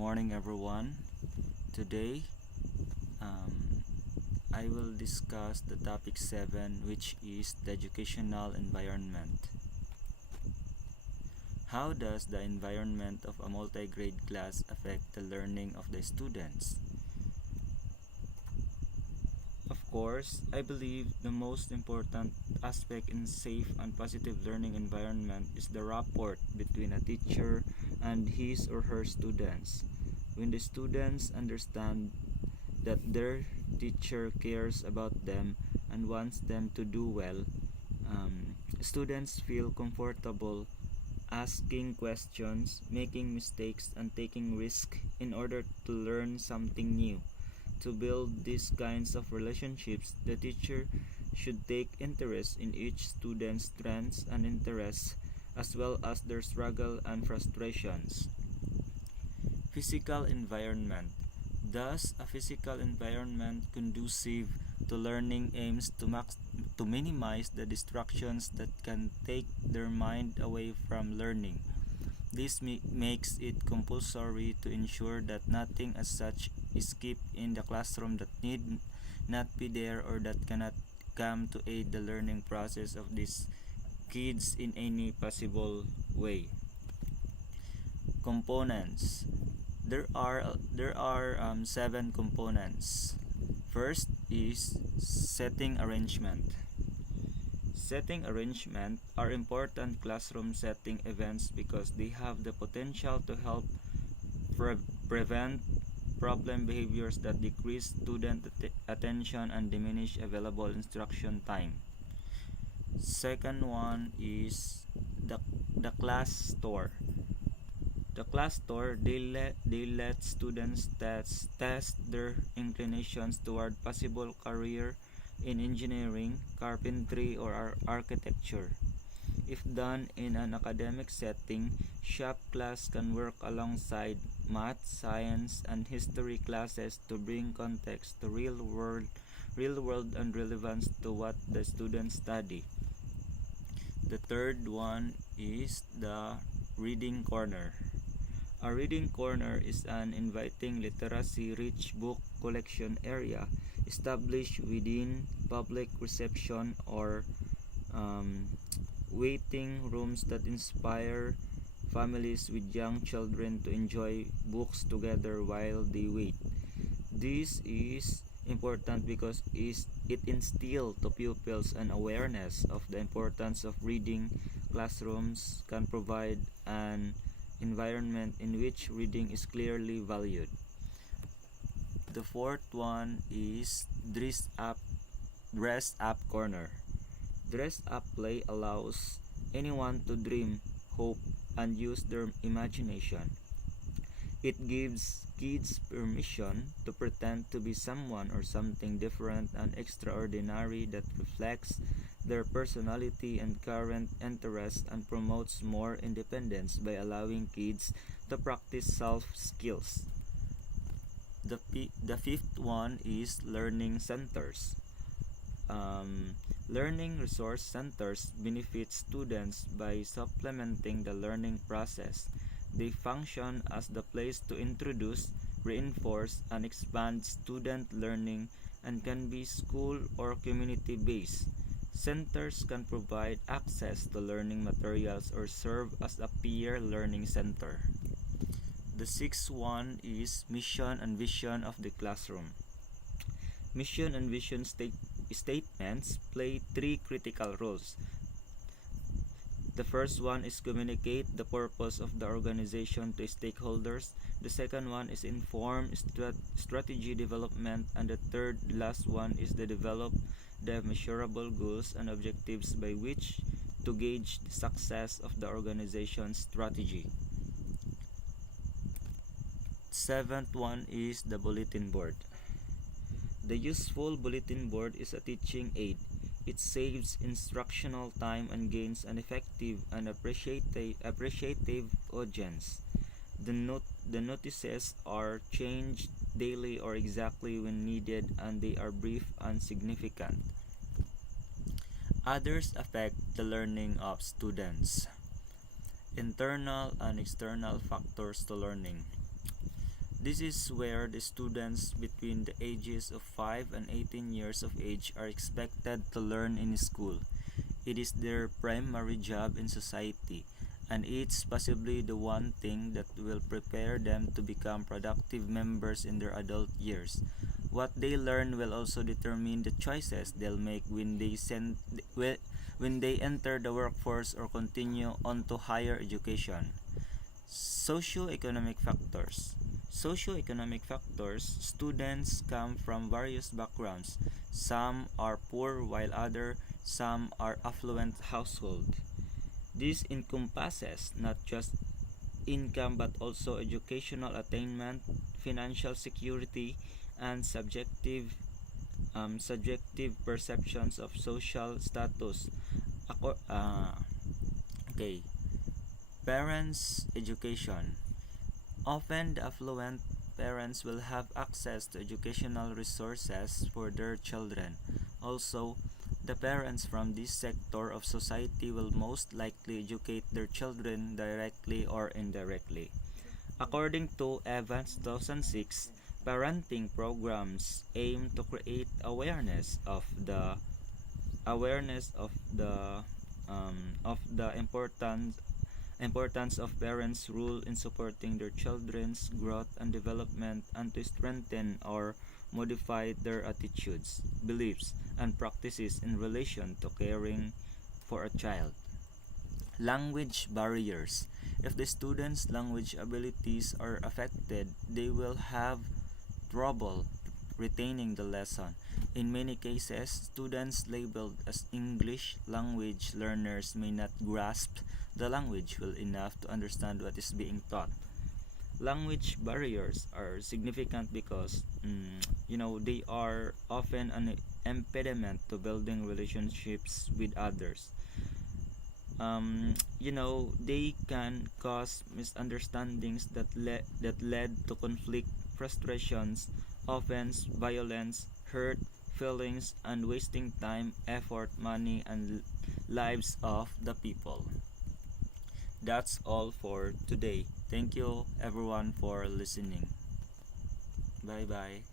morning, everyone. Today, um, I will discuss the topic 7, which is the educational environment. How does the environment of a multi-grade class affect the learning of the students? Of course, I believe the most important aspect in safe and positive learning environment is the rapport between a teacher and his or her students. When the students understand that their teacher cares about them and wants them to do well, students feel comfortable asking questions, making mistakes, and taking risks in order to learn something new. To build these kinds of relationships, the teacher should take interest in each student's strengths and interests, as well as their struggle and frustrations. Physical environment. Thus, a physical environment conducive to learning aims to minimize the distractions that can take their mind away from learning. This makes it compulsory to ensure that nothing as such is kept in the classroom that need not be there or that cannot come to aid the learning process of these kids in any possible way. Components. There are 7 components. First is setting arrangement. Setting arrangement are important classroom setting events because they have the potential to help prevent problem behaviors that decrease student attention and diminish available instruction time. Second one is the class store. The class store, they let students test their inclinations toward possible career in engineering, carpentry, or architecture. If done in an academic setting, shop class can work alongside math, science, and history classes to bring context to real world and relevance to what the students study. The third one is the reading corner. A reading corner is an inviting literacy-rich book collection area established within public reception or um, waiting rooms that inspire families with young children to enjoy books together while they wait. This is important because it instills to pupils an awareness of the importance of reading. Classrooms can provide an environment in which reading is clearly valued. The fourth one is dress up corner. Dress up play allows anyone to dream, hope, and use their imagination. It gives kids permission to pretend to be someone or something different and extraordinary that reflects their personality and current interests and promotes more independence by allowing kids to practice self skills. The fifth one is learning centers. Learning resource centers benefit students by supplementing the learning process. They function as the place to introduce, reinforce, and expand student learning and can be school or community based. Centers can provide access to learning materials or serve as a peer learning center. The sixth one is mission and vision of the classroom. Mission and vision statements play three critical roles. The first one is communicate the purpose of the organization to stakeholders. The second one is inform strategy development, and the third last one is the develop the measurable goals and objectives by which to gauge the success of the organization's strategy. Seventh one is the bulletin board. The useful bulletin board is a teaching aid. It saves instructional time and gains an effective and appreciative audience. The notices are changed daily or exactly when needed, and they are brief and significant. Others affect the learning of students. Internal and external factors to learning. This is where the students between the ages of 5 and 18 years of age are expected to learn in school. It is their primary job in society, and it's possibly the one thing that will prepare them to become productive members in their adult years. What they learn will also determine the choices they'll make when they enter the workforce or continue on to higher education. Socioeconomic factors. Socioeconomic factors, students come from various backgrounds. Some are poor while some are affluent household. This encompasses not just income but also educational attainment, financial security, and subjective perceptions of social status. Ako, okay, parents' education. Often the affluent parents will have access to educational resources for their children. Also, the parents from this sector of society will most likely educate their children directly or indirectly. According to Evans 2006, parenting programs aim to create awareness of the importance of parents' role in supporting their children's growth and development, and to strengthen or modify their attitudes, beliefs, and practices in relation to caring for a child. Language barriers. If the students' language abilities are affected, they will have trouble retaining the lesson. In many cases, students labeled as English language learners may not grasp the language well enough to understand what is being taught. Language barriers are significant because they are often an impediment to building relationships with others. They can cause misunderstandings that led to conflict, frustrations, offense, violence, hurt feelings, and wasting time, effort, money, and lives of the people. That's all for today. Thank you everyone for listening. Bye bye.